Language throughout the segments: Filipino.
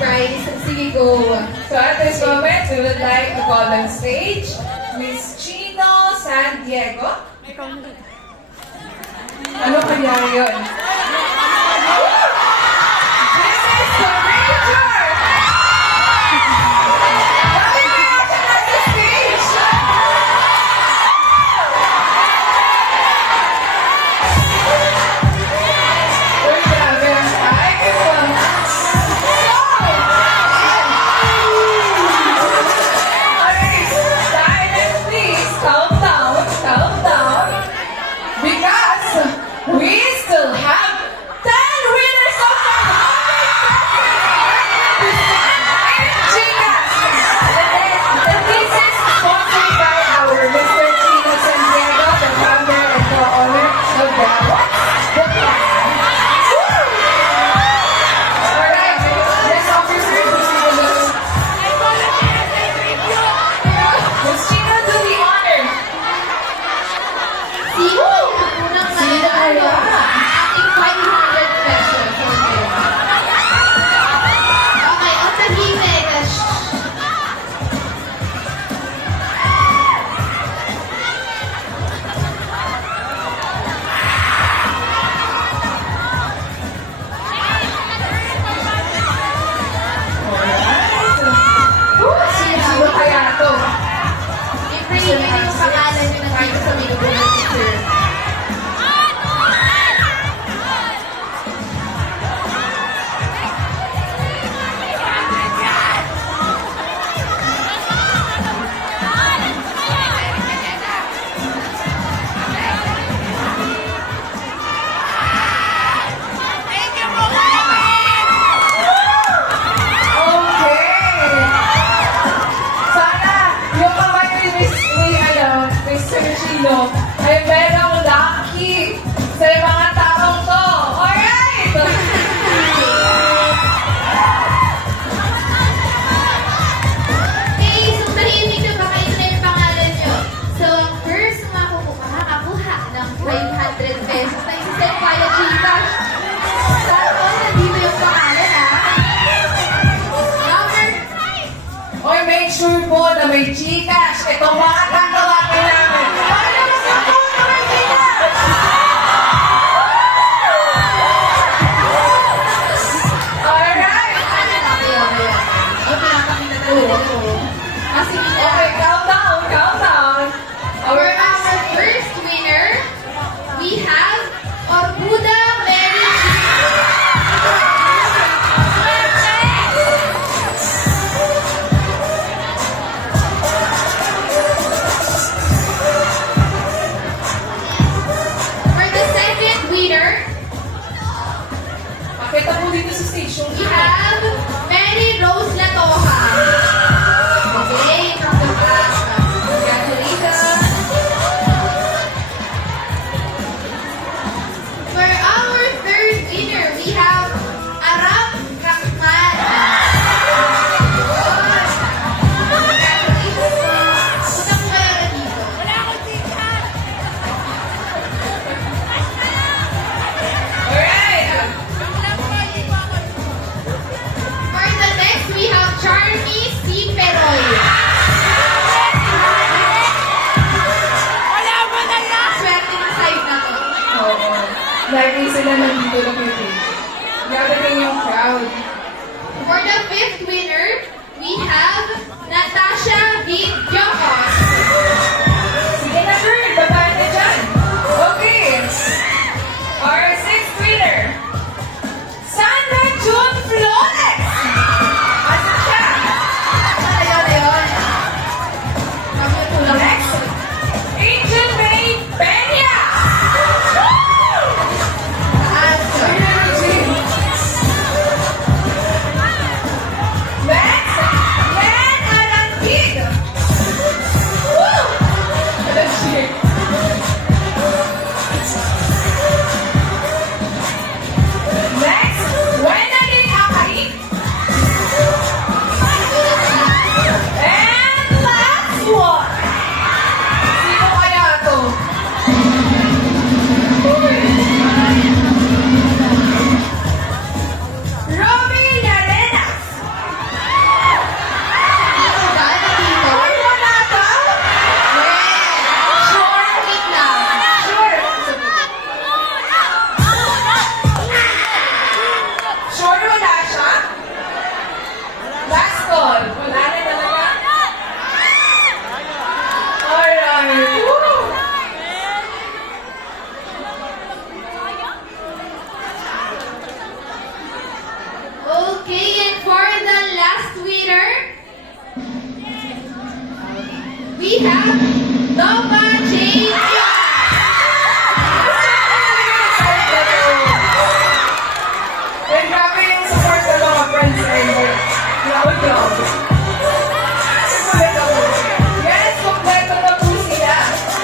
prize. Sige, go. So at this moment, we would like to call on stage Miss Chino San Diego. Ano kaya yun? This is the Ranger! Bakit kaya siya nasa stage? Uy, grabe ang hype. Alright, silence please. Calm down, calm down. Because we still have 10 winners of the Chicas. And this is sponsored by our Mr. Chino San Diego, the founder and co-owner of Bravo. The Plan. Alright, yes, officer, Miss Chino, do the honor. Sino yung unang nanalo? Ating 500 pesos. Okay, ang tahimik. Sino kaya to? I-pray nyo yung pangalan nyo na dito sa minuto ng picture. Okay. Sana yung kamay ni Sir Chino ay merong lucky sa mga taong to. Alright! Okay, so tahimik na ba kayo na yung pangalan nyo? So, ang first makakakuha ng 500 pesos na isasend via Gcash. Tapos, nandito yung pangalan, ha? Number Oy, make sure po na may Gcash. Itong mga tatawagin namin. Paano mas ako na may Gcash? Alright! Okay, calm down, calm down. For our first winner, we have Orbuda Mary For the second winner, Pakita mo dito sa station. we have Mary Rose Latoha. Okay, from the back. Congratulations. For our third winner, we have Arab Rahman. Congratulations. Punta po kayo na dito. Alright! For the next, we have Charmy C. Peroy. Swerte ng side na to. Oo. Lagi sila nandito na kayo. Gathering yung crowd. For the fifth winner, we have Natasha V. Diocos. Sige na, girl. Baba na dyan. Okay. Our sixth winner. Sandra June Flores. Asa siya? Ayun. Kamutulong. Next. Angel May Peña. Taas. Next. Len Alangkid. we have Nova Jane. And grabe yung support ng mga friends and grabe. Yes, kompleto na po sila.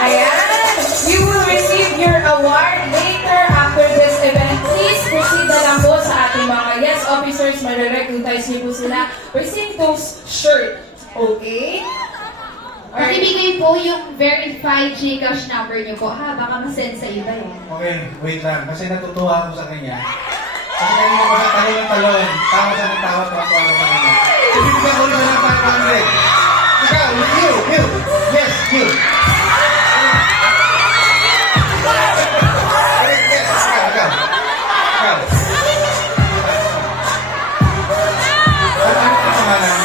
Ayan, you will receive your award later after this event. Please proceed na lang po sa ating mga yes officers. Marirecognize niyo po sila. Receive those shirt. Okay? Alright. Pakibigay po yung verified Gcash number niyo po, ha? Baka masend sa iba eh. Okay, wait lang. Kasi natutuwa ako sa kanya. Kasi kanina ko sa talon ng talon. Tawa sa ng tawa, tawa sa kanya. Ibibigyan ko rin ng 500. Ikaw, you. Yes, you. Ikaw. Ano ang pangalan?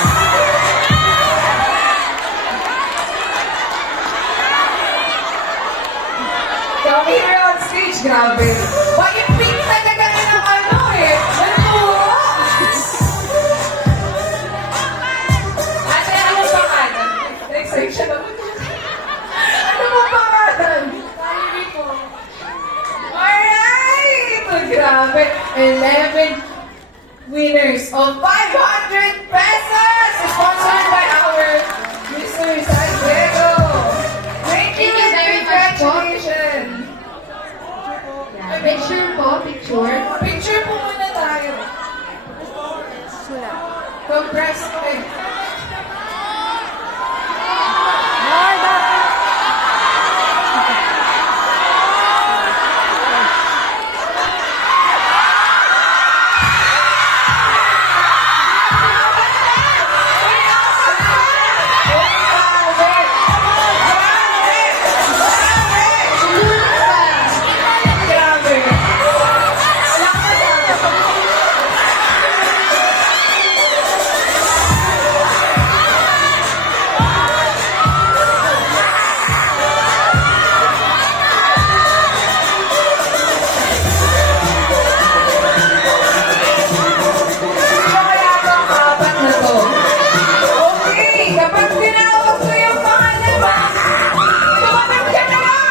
Come here on stage, grabe. Ba, yung pink talaga rin ang ano eh. Ano? Ate, ano ang pangalan? Next siya naman. Ano ang pangalan? Valerie po. Alright! Grabe. 11 winners of 500 pesos! Sponsored by our Mr. San Diego. Thank you Thank you and very much po. congratulations. Picture po, picture. Picture po muna tayo. Compress. Eh. Grabe. Sino kaya itong apat na to? Okay, kapag tinawag ko yung pangalawa, tumatag ka na lang!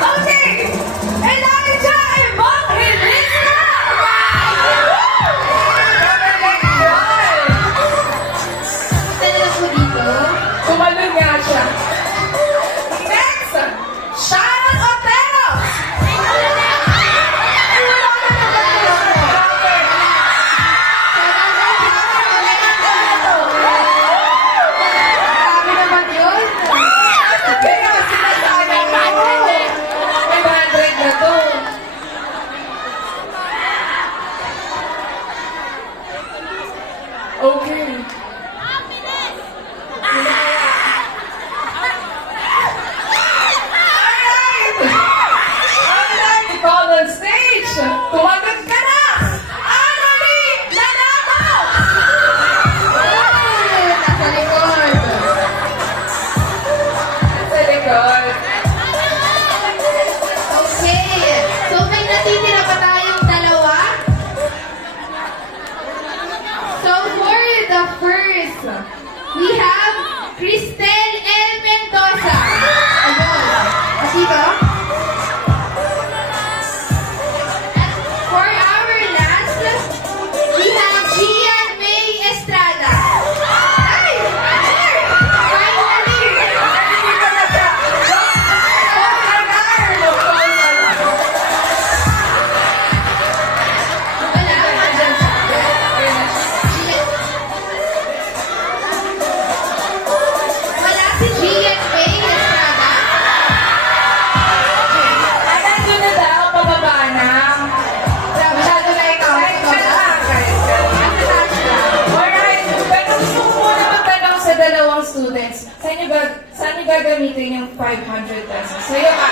Okay! Elijah Evangelista! Talaga po dito. Tumalun nga siya. Next! Sharon Otero! Grabe naman yun. Kaya sinasabi ko, 500 na to. Okay. Alright, call on stage. Tumagot ka na! Annalie Lanao! Nasa likod. Sa likod. Okay. So may natitira pa tayong dalawa. So for the first, we have Cristel L. Mendoza. Ayun. At dito. At for our last, we have Gian May Estrada. Ay! Finally! Hindi ko na siya. Wala. Andyan siya. Wala si Gian May Estrada. Nandun na daw, pababa na. Masyado na ikaw. Alright, pero gusto ko muna magtanong sa dalawang students. Saan niyo gagamitin yung 500 pesos? Sa'yo ka.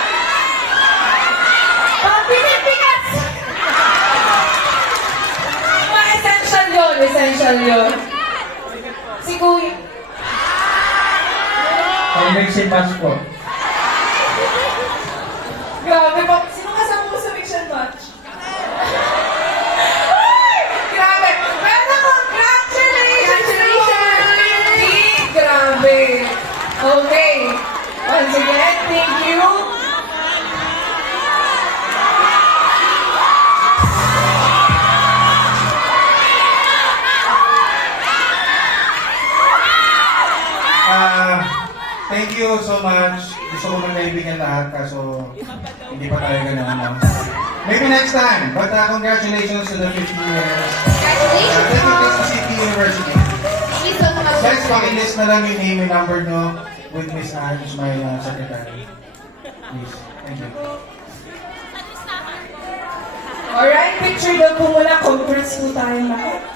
Pilipinas! Essential yun. Si Kuya. Pag-mix pass po. Grabe po. Sino kasama mo sa mix and match? Ay! Grabe. Pero congratulations! Congratulations! Grabe. Thank you so much. Gusto ko man kaibigan lahat, kaso hindi pa tayo ganun. Maybe next time. But congratulations to the 15 years. Congratulations, Thank you Mom. to City University. Thank you so much. Guys, pakilist na lang yung name and number nyo with Miss Anne, who's my secretary. Please. Thank you. Alright, picture daw po muna. Congrats po tayo lahat.